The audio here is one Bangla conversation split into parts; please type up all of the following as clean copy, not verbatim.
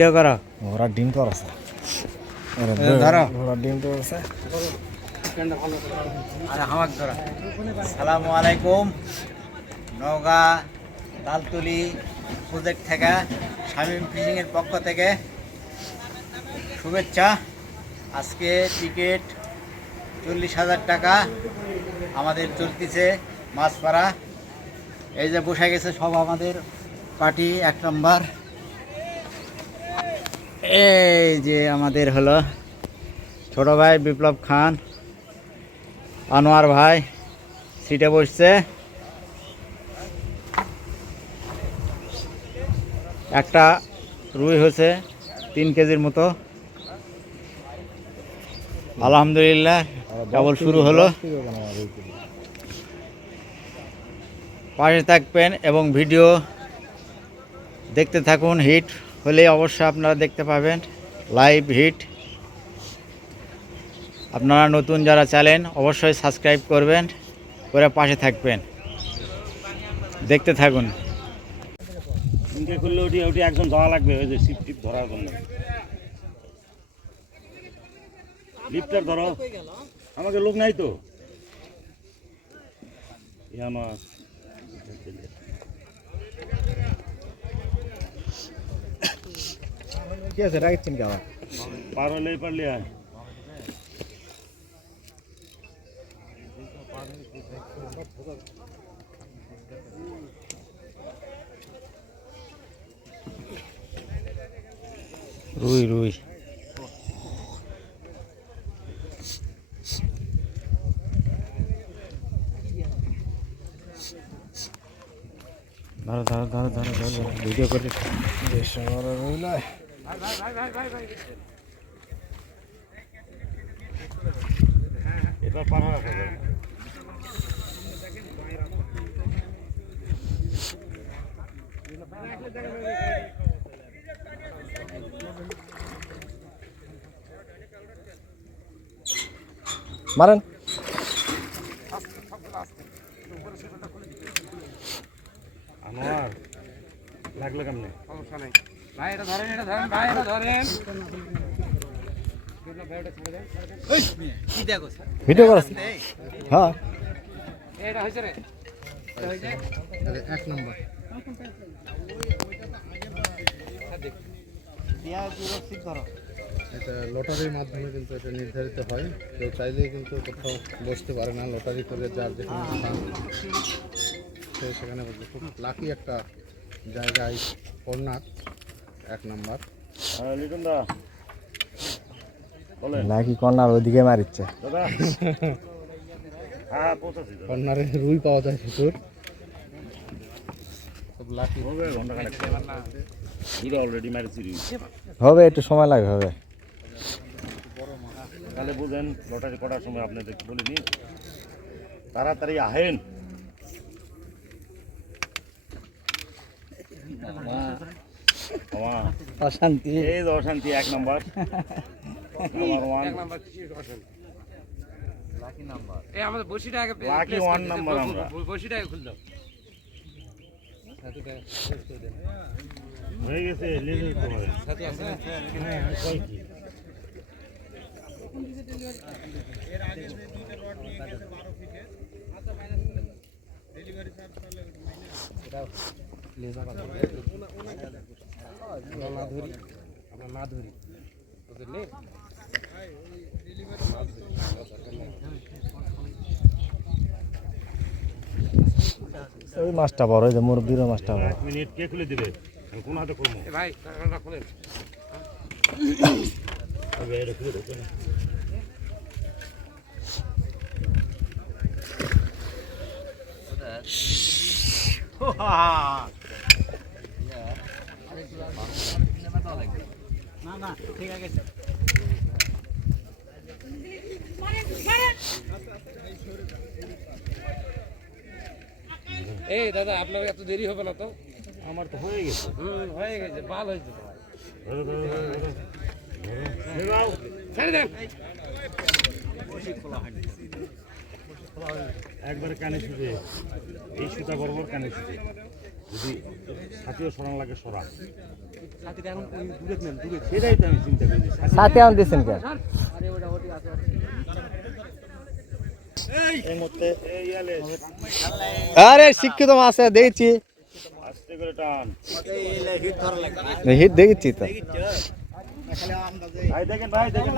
ঘোড়া ডিম তো আছে, ঘোড়া ডিম তো আছে। আসসালামু আলাইকুম। নওগাঁ তালতলি প্রজেক্ট থেকে শামীম ফিশিংয়ের পক্ষ থেকে শুভেচ্ছা। আজকে টিকিট 40,000 টাকা আমাদের চলতেছে মাছপাড়া। এই যে বসে গেছে সব আমাদের পার্টি 1 নম্বর। এই যে আমাদের হলো ছোট ভাই বিপ্লব খান, আনোয়ার ভাই সিটে বসছে। একটা রুই হয়েছে 3 কেজির মতো। আলহামদুলিল্লাহ কেবল শুরু হলো। পাশে থাকবেন এবং ভিডিও দেখতে থাকুন। হিট হলে অবশ্যই আপনারা দেখতে পাবেন লাইভ হিট। আপনারা নতুন যারা চালেন অবশ্যই সাবস্ক্রাইব করবেন, করে পাশে থাকবেন, দেখতে থাকুন। করলে ওটি একজন যাওয়া লাগবে, ওই যে শিপ টিপ ধরার জন্য। লিফটার ধরো, আমাকে লোক নাই তো। কি আছে রাখছেন কি আবার পার হলেই পারলি হয়। রুই রুই ধরো ধরো ধরো ধরো ধরো ভিডিও করে এটা পার হওয়া যাবে না। মারেন। আনোয়ার লাগলো কেমনে? সমস্যা নেই ভাই, এটা ধরেন, এটা ধরেন ভাই, এটা ধরেন। ভিডিও করছ? হ্যাঁ, এটা হয়েছে রে, এটা হয়েছে 1 নম্বর। এটা লটারির মাধ্যমে কিন্তু এটা নির্ধারিত হয়। কেউ চাইলেই কিন্তু কোথাও বসতে পারে না, লটারি করে যার যেখানে স্থান সে সেখানে বসবে। খুব লাকি একটা জায়গায় কর্নার 1 নম্বর। লিটন দা বলে লাকি কর্নার ওইদিকে মারিচ্ছে দাদা। হ্যাঁ পৌঁছাচ্ছি দাদা। কর্নারে রুই পাওয়া যায় প্রচুর। খুব লাকি হবে ঘন্টা খানেক দুটো অলরেডি মারিছি। হবে, একটু সময় লাগবে হবে। তাহলে বুঝেন লটারি করার সময় আপনাদের বলিনি, তাড়াতাড়ি আহেন। অশান্তি। এই যে অশান্তি 1 নম্বর। এক নাম্বার লাকি নাম্বার। এই আমাদের বসিটা আগে লাকি 1 নম্বর। আমরা বসিটা আগে খুল দাও। হয়ে গেছে লিখে দিতে হবে। সাথে আছে না? হ্যাঁ কই কি এর আগে দুইটা রড নিয়ে গেছে 12 ফিটে। আচ্ছা মাইনাস ডেলিভারি চার্জ তাহলে এটা লেজা পাতা না ধরি, আমরা না ধরি ওদের নে ভাই, ওই ডেলিভারি চার্জ ওই মাছটা বড়, ওই যে মুরগির মাছটা বড়। 1 মিনিট কে খুলে দিবে? কোন হাতে করবো? এ ভাই কারণটা খুলেন। আগে এটা খুলে দেখো না। না না ঠিক আছে। এই দাদা আপনার এত দেরি হবে না তো? আমার তো হয়ে গেছে। হয়ে গেছে, ভালো হয়েছে তো ভাই। ধরো ধরো ধরো ধরো। ধরো ছেড়ে দেন। একবারে কানে শুধু এই সুতা বরাবর কানে শুধু, যদি ছাতিও সরান লাগে সরা। সেটাই তো আমি চিন্তা করি সাথে আন দিছেন কে এই মুহূর্তে এই ইয়ালে আরে শিক্ষিত মাছ আছে দেখছি আস্তে করে টান হিট দেখছি তো ভাই দেখেন ভাই দেখেন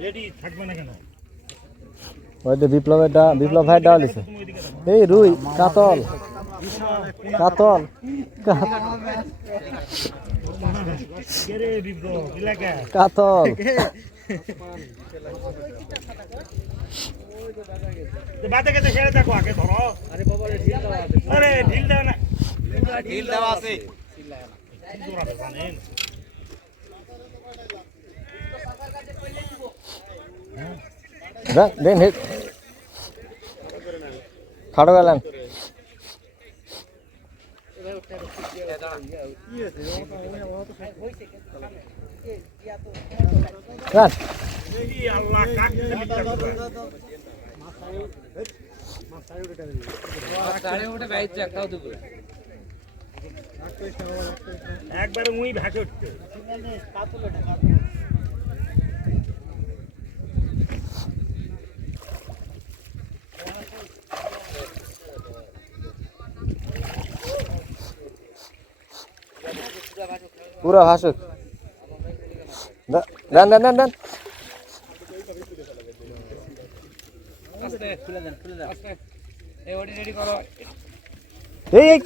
রেডি থাকবে না কেন ওই যে বিপ্লব ভাই ডাল দিছে এই রুই কাতল কাতল কেরে বিপ্লব এলাকা কাতল বাদে কেটে ছেড়ে দেখো আগে ধরো আরে ঢিল দাও না ঢিল দেওয়া আছে জানেন দেন হিট খাড়ো গেলেন আল্লাহ কাক একবারে মুই ভাসে উঠতে পুরা ভাসুক দেন দেন দেন দেন এই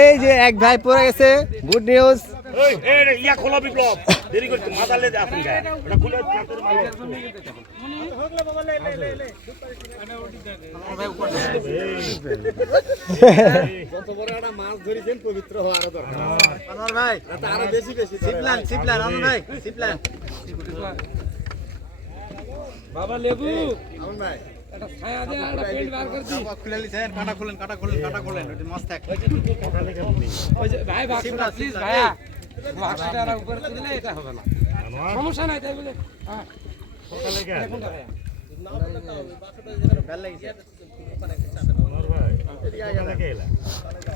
এই যে এক ভাই পড়ে গেছে গুড নিউজ এই এই ইয়া খোলা বিপ্লব দেরি করতে মাথালে আসুন গা ওটা খুলে চাতের মাল যত বড় একটা মাছ ধরেছেন পবিত্র হওয়ার দরকার আনোয়ার ভাই আরো বেশি বেশি সিপলান আনোয়ার ভাই সিপলান বাবা লেবু আমন ভাই একটা ছায়া দে একটা পেন্ট বার করে দি খুলে লিছেন কাটা খোলেন ওটা মাছ থাক ওই যে ভাই বাক্সটা প্লিজ ভাইয়া বাক্সটা আর উপরে তুললে এটা হবে না সমস্যা নাই তাই বলে হ্যাঁ সকালে গেল কোনটা ভাইয়া বেল লাগিছে আমার ভাই সকালে গেল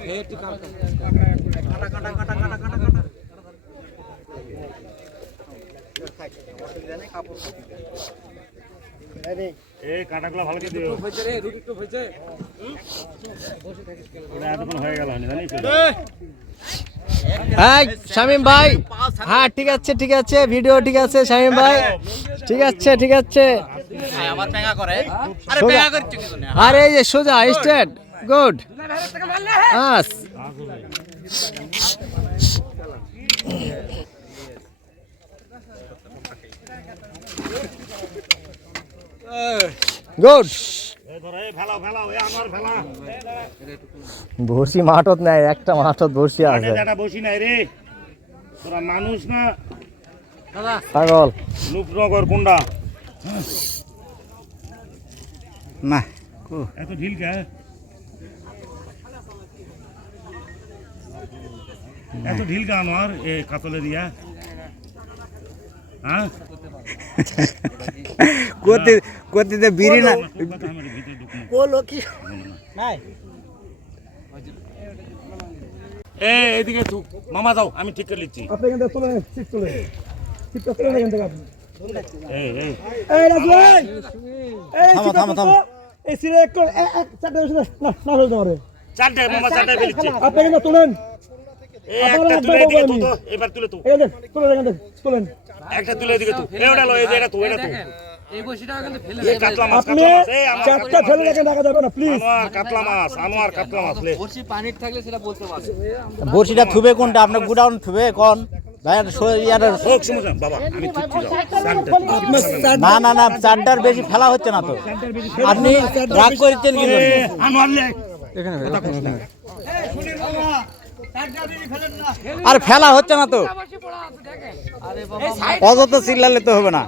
এই একটু কাম কর কাটা এই কাটাগুলো ভালো করে দিও হইছে রে রুটি তো হইছে এটা এতক্ষণ হয়ে গেল জানিস হ্যাঁ শামিম ভাই হ্যাঁ ঠিক আছে ভিডিও ঠিক আছে শামিম ভাই ঠিক আছে আবার পেঙ্গা করে আরে সোজা। পেঙ্গা করছ কি জন্য আরে এই যে সোজা স্ট্রেট গুড আস গুড এই ধর এই ফেলাও এই আমার ফেলা বড়শি মাঠত নাই একটা মাঠত বড়শি আরে আছে দাদা বসি নাই রে তোরা মানুষ না পাগল রূপনগর কোনটা না এত ঢিল কে এত ঢিল কে আনোয়ার এ কাতলে দিয়া হ্যাঁ কোতে বিড়ি না বলো কি এদিকে তুই মামা যাও আমি ঠিক করে নিচ্ছি আপনি এখান থেকে তোলেন সিট তোলেন সিটটা তোলেন এখান থেকে আপনি এই এই রাজু ভাই এই থামো। এই সিটে এক চারটা বসে না হয়ে যাবে চারটে মামা চারটে ফেলিচ্ছে আপনি এখান থেকে তোলেন এই একটা তুলে এদিকে তুই তো এবার তুলে তুই এই দেখ তোলেন এখান থেকে তোলেন একটা তুলে এদিকে তুই এটা লয় এটা তুই এই বসিটা কিন্তু ফেলে এই কাতলা মাছ আপনি এই আমার চারটা ফেলে রেখে রাখা যাবে না প্লিজ আনোয়ার কাতলা মাছ লে বড়শিটা থুবে কোনটা আপনার গুডাউন থুবে কোন ভাই হোক সমস্যা বাবা আমি তুই যাও না চারটার বেশি ফেলা হচ্ছে না তো আপনি রাগ করছেন কি জন্য? আনোয়ার লে আর ফেলা হচ্ছে না তো, অযথা চিল্লালে তো হবে না।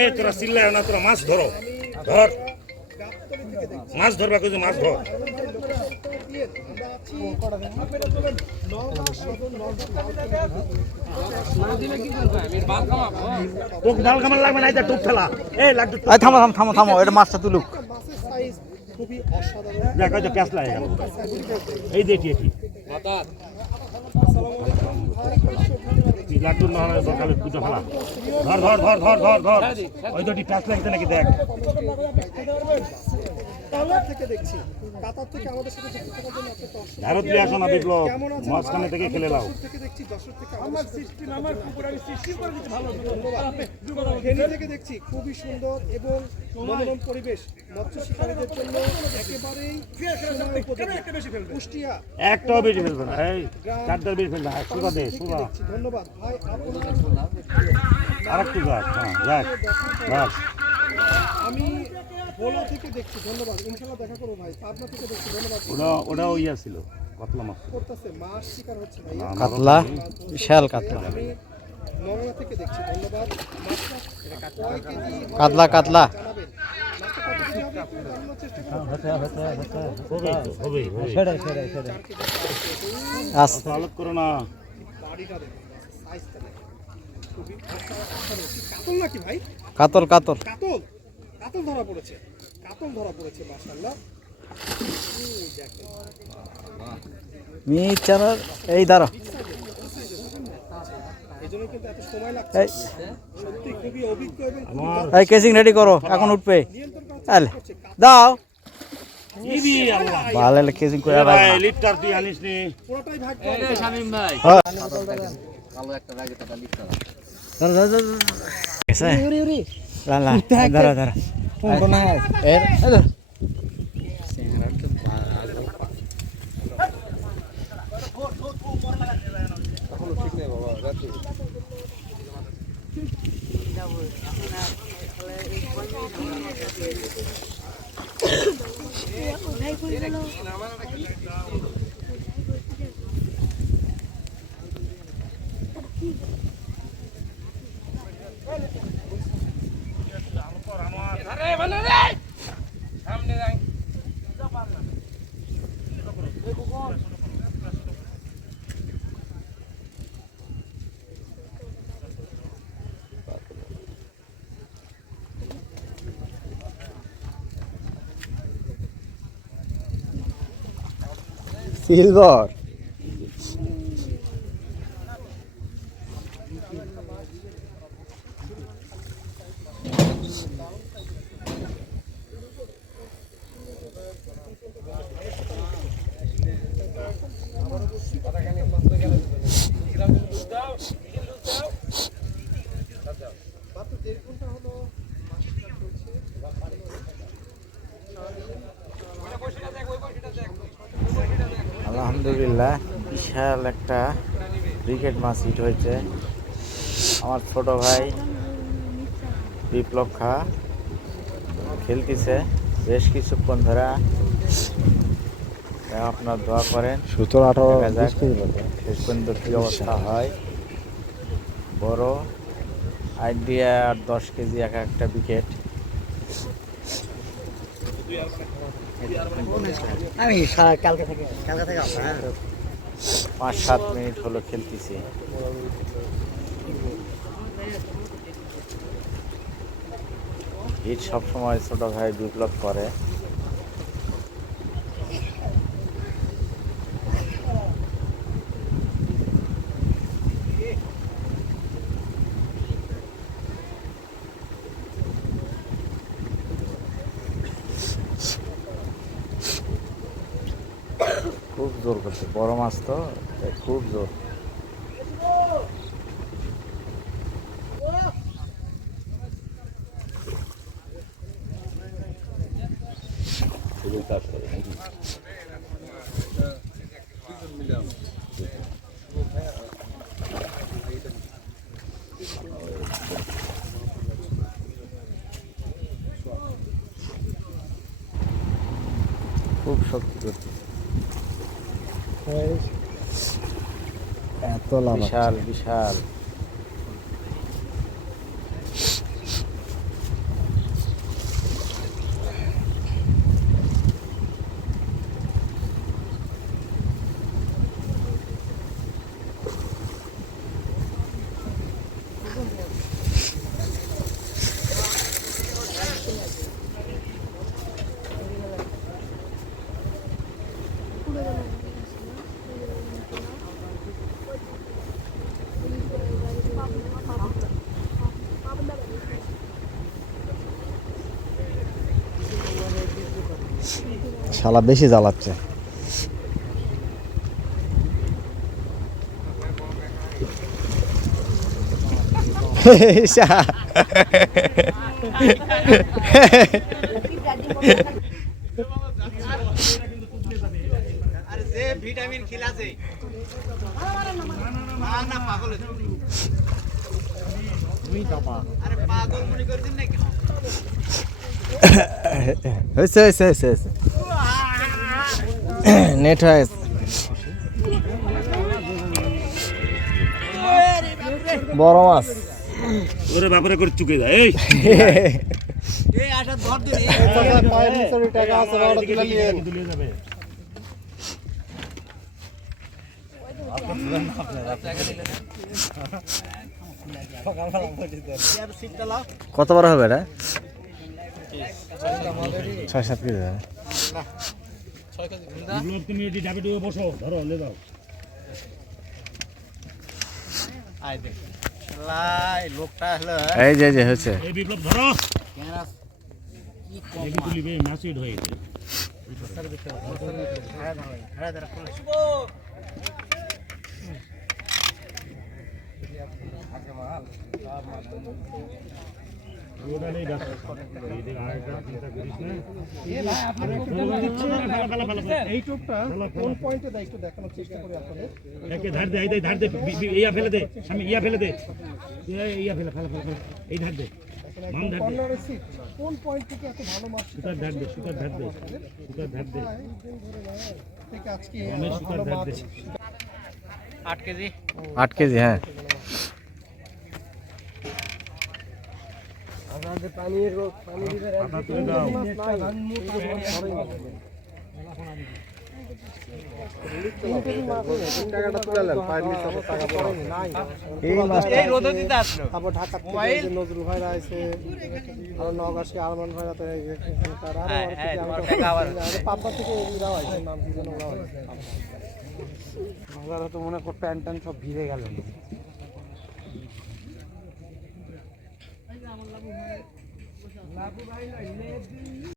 এ তোরা চিল্লায় না, তোরা মাছ ধরো, ধর মাছ ধরবা, কিছু মাছ ধর। তোকে ডাল কামার লাগবে না, এটা টুক ফেলা। এই লাগবে, থামো থামো থামো থামো, এটা মাছটা তুলুক। দেখ ওই যে প্যাঁচ লাগে গেল, এই দেখি এটি লাড্ডু না হয় সকালে পুজো ফেলা। ধর ধর ধর ধর ধর ধর, ওই দুটি প্যাঁচ লাগছে নাকি দেখ। ভারতীয় আসো না বিপ্লব, মাঝখানে থেকে খেলে নাও। দেখছি খুবই সুন্দর এবং মনোরম পরিবেশ, মৎস্য শিকারীদের জন্য একেবারেই কুষ্টিয়া। একটাও বেশি ফেলবে না, এই চারটার বেশি ফেলবে না, সুদা দে সুদা। ধন্যবাদ ভাই, আর একটু গাছ, হ্যাঁ গাছ গাছ। আমি ভোলা থেকে দেখছি, ধন্যবাদ। ইনশাআল্লাহ দেখা করবো ভাই। পাবনা থেকে দেখছি, ধন্যবাদ। ওটাও ইয়া ছিল, কাতলা মাছ করতেছে মাছ শিকার হচ্ছে ভাই। কাতলা, বিশাল কাতলা, আমি নগরা থেকে দেখছি, ধন্যবাদ। কয় কেজি কাতলা কাতলা। জানাবেন, মাছটা কত কেজি হবে একটু জানানোর চেষ্টা করুন। হবে আচ্ছা, আলাপ করো না। বাড়িটা দেখুন, সাইজটা দেখুন, খুবই অসাধারণ। কাতল নাকি ভাই? কাতল কাতল। কাতল, কাতল ধরা পড়েছে, কাতল ধরা পড়েছে, মাশাআল্লাহ। মিচার এই দাঁড়া, এজন্য কিন্তু এত সময় লাগছে। এই সত্যি খুবই অভিজ্ঞ এবং এই কেসিং রেডি করো, এখন উঠবে। আলে দাও, ইবি আল্লাহ, ভালো কেসিং করে রাখ। ভাই লিটার তুই আনিস নি। পুরোটাই ভাগ্য। দাঁড়া দাঁড়া, সিলভার। আলহামদুলিল্লাহ, বিশাল একটা ব্রিগেড মাছ হিট হয়েছে। আমার ছোট ভাই বিপ্লব খা খেলতেছে বেশ কিছুক্ষণ ধরে। আপনার দোয়া করেন, 17-18 শেষ পর্যন্ত কী অবস্থা হয়। বড় আইডিয়া 10 কেজি এক একটা উইকেট। আমি কালকে থেকে 5-7 মিনিট হলো খেলতেছি। হিট সবসময় ছোট ভাই বিপ্লব করে। খুব জোর করছে, বড় মাছ তো খুব জোর। খুব শক্তি করছে, এত লাভ, বিশাল বিশাল। শালা বেশি জ্বালাচ্ছে। আরে যে ভিটামিন খিলাছে না না পাগল আরে পাগল মনে করছেন নাকি? হয়েছে হয়েছে হয়েছে হয়েছে, নেট হয়েছে। বড় মাছ, ওরে বাপরে করে চুকে যায়। এই এই আশা ধর দিন পায়ের নিচে টাকা আছে, ওটা তুলে নিয়েন। তুলে যাবে। কত বড় হবে এটা? 6-7 কেজি হবে। বিপ্লব, তুমি এটি ডাবে ডুবে বসো, ধরো লে দাও। আয় দেখ লাই লোকটা হলো এই যে যে হয়েছে। এই বিপ্লব ধরো, ক্যামেরা দেখি তুলিবে ম্যাসিড হয়ে গেছে। ওটা নেই দেখ, এই দেখ আরেকটা চিন্তা করিস না। এই টোপটা কোন পয়েন্টে দেয় একটু দেখানোর চেষ্টা করি আপনাদের। একে ধার দে, এই ধার দে, ইয়া ফেলে দে, সামনে ইয়া ফেলে দে, ইয়া ফেলে ফেলে ফেলে, এই ধার দে, বাম ধার দে, কর্নারের সিট কোন পয়েন্ট থেকে এত ভালো মাছ সুতার ধার দে, সুতার ধার দে, সুতার ধার দে, থেকে আজকে বামের সুতার ধার দে। 8 কেজি 8 কেজি, হ্যাঁ। আটা তুলে দাও। টাকাটা তুলে নেন, পায়ের নিচে আবার টাকা পড়ে। এই মাছটা এই রোদ দিতে আসলো তারপর ঢাকা থেকে এই যে নজরুল ভাইরা আছে, আর নওগাঁশি আরমান ভাইরা তো এখানকার আরো হ্যাঁ, অনেক হ্যাঁ, কিছু তোমার আমরা- টাকা আবার। আরে পাবনা থেকে এগুলো আছে, নাম কি যেন ওরাও আছে। তো মনে কর প্যান্ট ট্যান্ট সব ভিজে গেল।